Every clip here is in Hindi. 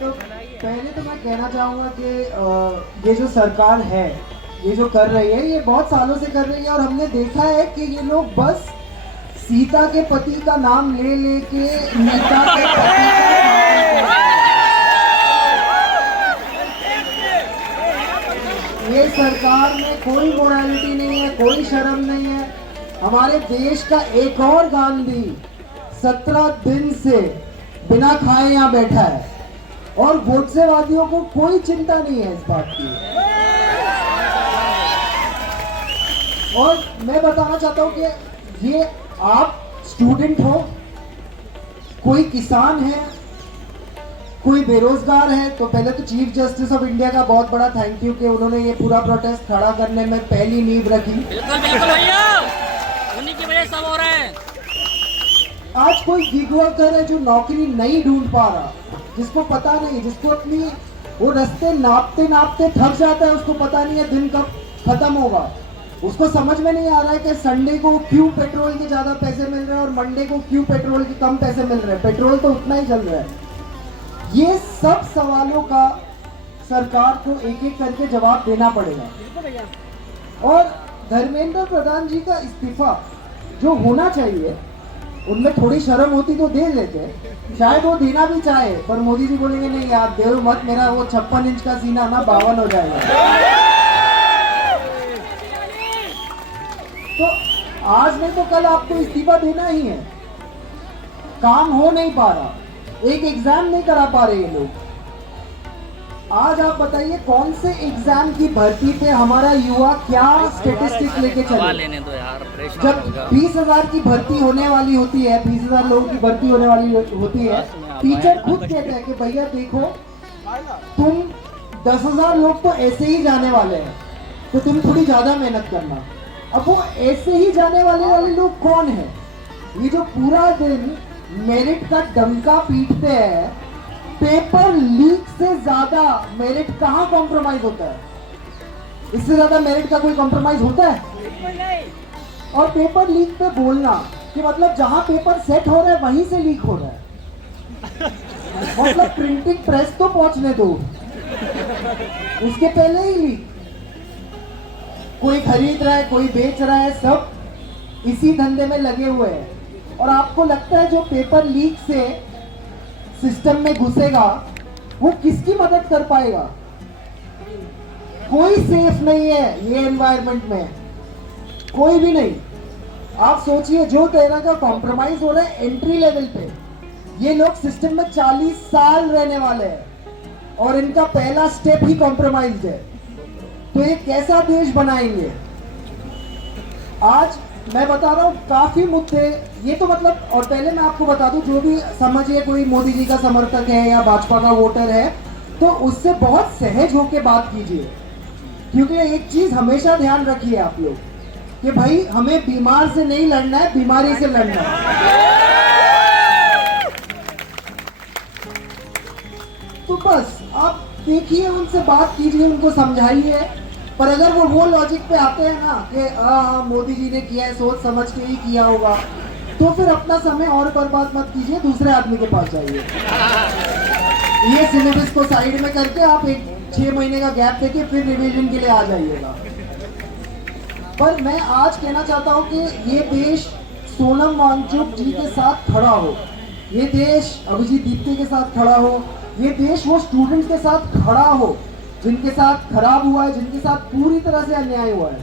तो पहले तो मैं कहना चाहूँगा कि ये जो सरकार है, ये जो कर रही है, ये बहुत सालों से कर रही है और हमने देखा है कि ये लोग बस सीता के पति का नाम ले लेके नीता के पति का ये सरकार में कोई मोरालिटी नहीं है, कोई शर्म नहीं है। हमारे देश का एक और गांधी 17 दिन से बिना खाए यहाँ बैठा है और गोडसेवादियों को कोई चिंता नहीं है इस बात की। और मैं बताना चाहता हूँ कि ये आप स्टूडेंट हो, कोई किसान है, कोई बेरोजगार है, तो पहले तो चीफ जस्टिस ऑफ इंडिया का बहुत बड़ा थैंक यू कि उन्होंने ये पूरा प्रोटेस्ट खड़ा करने में पहली नींव रखी। बिल्कुल बिल्कुल भैया, उन्हीं की वजह से सब हो रहा है। आज कोई गिग वर्कर है जो नौकरी नहीं ढूंढ पा रहा, जिसको पता नहीं, जिसको अपनी वो रास्ते नापते नापते थक जाता है, उसको पता नहीं है दिन कब खत्म होगा, उसको समझ में नहीं आ रहा है कि संडे को क्यों पेट्रोल के ज्यादा पैसे मिल रहे हैं और मंडे को क्यों पेट्रोल के कम पैसे मिल रहे हैं, पेट्रोल तो उतना ही चल रहा है। ये सब सवालों का सरकार को एक एक करके जवाब देना पड़ेगा। और धर्मेंद्र प्रधान जी का इस्तीफा जो होना चाहिए, उनमें थोड़ी शर्म होती तो दे लेते, शायद वो देना भी चाहे, पर मोदी जी बोलेंगे नहीं आप दे मत, मेरा वो 56 इंच का सीना ना 52 हो जाएगा। तो आज नहीं तो कल आपको इस्तीफा देना ही है। काम हो नहीं पा रहा, एक एग्जाम नहीं करा पा रहे ये लोग। आज आप बताइए कौन से एग्जाम की भर्ती पे हमारा युवा क्या स्टेटिस्टिक्स लेके चले। लेने दो यार, जब 20,000 की भर्ती होने वाली होती है, 20,000 लोगों की भर्ती होने वाली होती है, टीचर खुद कहते हैं कि भैया देखो तुम 10,000 लोग तो ऐसे ही जाने वाले हैं, तो तुम थोड़ी ज्यादा मेहनत करना। अब वो ऐसे ही जाने वाले लोग कौन है? ये जो पूरा दिन मेरिट का डंका पीटते हैं, पेपर लीक से ज्यादा मेरिट कहाँ कॉम्प्रोमाइज होता है? इससे ज्यादा मेरिट का कोई कॉम्प्रोमाइज होता है? और पेपर लीक पे बोलना कि मतलब जहां पेपर सेट हो रहा है वहीं से लीक हो रहा है, मतलब प्रिंटिंग प्रेस तो पहुंचने दो, उसके पहले ही लीक। कोई खरीद रहा है, कोई बेच रहा है, सब इसी धंधे में लगे हुए हैं। और आपको लगता है जो पेपर लीक से सिस्टम में घुसेगा वो किसकी मदद कर पाएगा? कोई सेफ नहीं है ये एनवायरनमेंट में, कोई भी नहीं। आप सोचिए जो तरह का कॉम्प्रोमाइज हो रहा है एंट्री लेवल पे, ये लोग सिस्टम में 40 साल रहने वाले हैं और इनका पहला स्टेप ही कॉम्प्रोमाइज है, तो ये कैसा देश बनाएंगे? आज मैं बता रहा हूँ काफी मुद्दे ये तो मतलब, और पहले मैं आपको बता दूं, जो भी समझिए कोई मोदी जी का समर्थक है या भाजपा का वोटर है, तो उससे बहुत सहज होके बात कीजिए, क्योंकि एक चीज हमेशा ध्यान रखिए आप लोग कि भाई हमें बीमार से नहीं लड़ना है, बीमारी से लड़ना है। तो बस आप देखिए, उनसे बात कीजिए, उनको समझाइए। पर अगर वो लॉजिक पे आते हैं ना कि मोदी जी ने किया है, सोच समझ के ही किया होगा, तो फिर अपना समय और बर्बाद मत कीजिए, दूसरे आदमी के पास जाइए। ये सिलेबस को साइड में करके आप 6 महीने का गैप देके फिर रिवीजन के लिए आ जाइएगा। पर मैं आज कहना चाहता हूँ कि ये देश सोनम वांगचुक जी के साथ खड़ा हो, ये देश अभिजीत दीप्ति के साथ खड़ा हो, ये देश वो स्टूडेंट के साथ खड़ा हो जिनके साथ खराब हुआ है, जिनके साथ पूरी तरह से अन्याय हुआ है।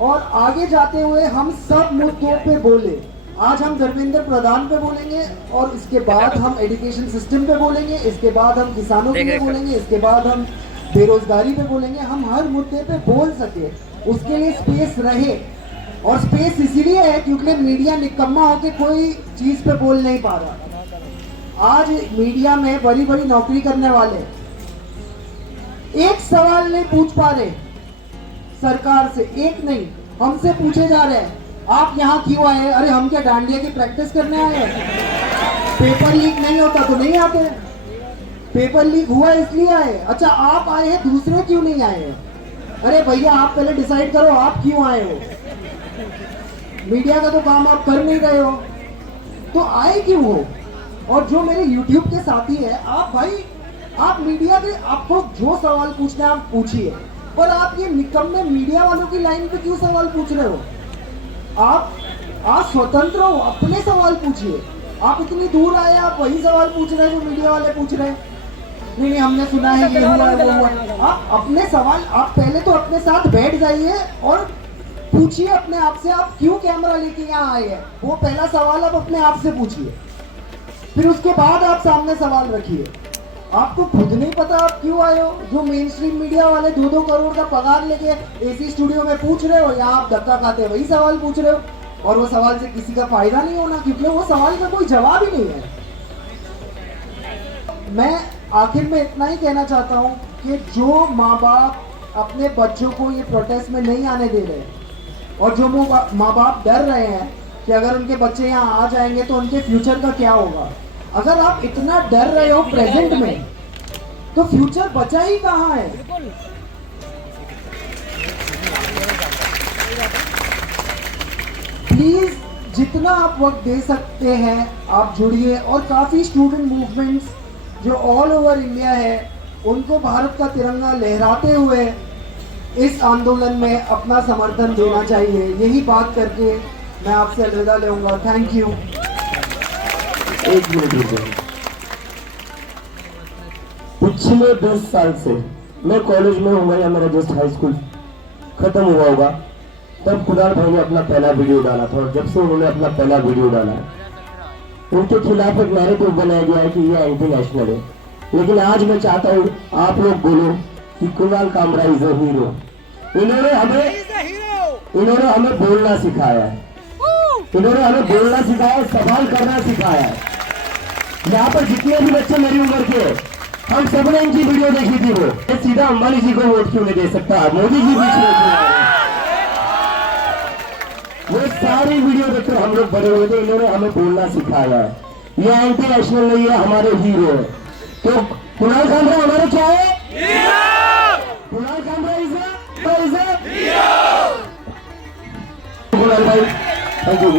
और आगे जाते हुए हम सब मुद्दों पे बोले। आज हम धर्मेंद्र प्रधान पे बोलेंगे और इसके बाद हम एजुकेशन सिस्टम पे बोलेंगे, इसके बाद हम किसानों के लिए बोलेंगे, इसके बाद हम बेरोजगारी पे बोलेंगे। हम हर मुद्दे पे बोल सके, उसके लिए स्पेस रहे। और स्पेस इसीलिए है क्योंकि मीडिया निकम्मा होके कोई चीज पे बोल नहीं पा रहा। आज मीडिया में बड़ी बड़ी नौकरी करने वाले एक सवाल नहीं पूछ पा रहे सरकार से, एक नहीं, हमसे पूछे जा रहे हैं आप यहाँ क्यों आए? अरे हम क्या डांडिया की प्रैक्टिस करने आए हैं? पेपर लीक नहीं होता तो नहीं आते, पेपर लीक हुआ इसलिए आए। अच्छा आप आए हैं, दूसरे क्यों नहीं आए हैं? अरे भैया आप पहले डिसाइड करो आप क्यों आए हो। मीडिया का तो काम आप कर नहीं रहे हो, तो आए क्यों हो? और जो मेरे YouTube के साथी है, आप भाई आप मीडिया के, आपको जो सवाल पूछना है आप पूछिए, पर आप ये निकम्मे मीडिया वालों की लाइन पे क्यों सवाल पूछ रहे हो? आप स्वतंत्र हो, अपने सवाल पूछिए। आप इतनी दूर आए, आप वही सवाल पूछ रहे हैं जो मीडिया वाले पूछ रहे हैं। नहीं हमने सुना है ये हुआ है वो हुआ है। आप अपने सवाल, आप पहले तो अपने साथ बैठ जाइए और पूछिए अपने आप से, आप क्यों कैमरा लेके यहाँ आए हैं? वो पहला सवाल आप अपने आप से पूछिए, फिर उसके बाद आप सामने सवाल रखिए। आपको खुद नहीं पता आप क्यों आए हो? जो मेन स्ट्रीम मीडिया वाले 2-2 करोड़ का पगार लेके एसी स्टूडियो में पूछ रहे हो, यहाँ आप धक्का खाते वही सवाल पूछ रहे हो, और वो सवाल से किसी का फायदा नहीं होना, क्योंकि वो सवाल का कोई जवाब ही नहीं है। मैं आखिर में इतना ही कहना चाहता हूँ कि जो माँ बाप अपने बच्चों को ये प्रोटेस्ट में नहीं आने दे रहे, और जो माँ बाप डर रहे हैं कि अगर उनके बच्चे यहाँ आ जाएंगे तो उनके फ्यूचर का क्या होगा, अगर आप इतना डर रहे हो प्रेजेंट में, तो फ्यूचर बचा ही कहाँ है? प्लीज जितना आप वक्त दे सकते हैं आप जुड़िए, और काफी स्टूडेंट मूवमेंट्स जो ऑल ओवर इंडिया है उनको भारत का तिरंगा लहराते हुए इस आंदोलन में अपना समर्थन देना चाहिए। यही बात करके मैं आपसे अलविदा लूंगा। Thank you. एक मिनट रुको। पिछले 10 साल से मैं कॉलेज में हूँ, या मेरा जस्ट हाई स्कूल खत्म हुआ होगा, तब कुणाल भाई ने अपना पहला वीडियो डाला था, और जब से उन्होंने अपना पहला वीडियो डाला उनके खिलाफ एक नैरेटिव बनाया गया है कि ये एंटी नेशनल है। लेकिन आज मैं चाहता हूँ आप लोग बोलो कि Kunal Kamra is a hero. इन्होंने हमें बोलना सिखाया है, इन्होंने हमें बोलना सिखाया है, सवाल करना सिखाया है। यहाँ पर जितने भी बच्चे मेरी उम्र के, हम सबने इनकी वीडियो देखी थी। वो सीधा अंबानी जी को वोट क्यों नहीं दे सकता, मोदी जी बीच में क्यों आ रहे हैं? वो सारी वीडियो देखकर हम लोग बड़े हुए थे। इन्होंने हमें बोलना सिखाया है। ये एंटी नेशनल नहीं है, हमारे हीरो है। तो कुणाल कामरा हमारे क्या है? Kunal Kamra is a hero. Kunal भाई थैंक यू।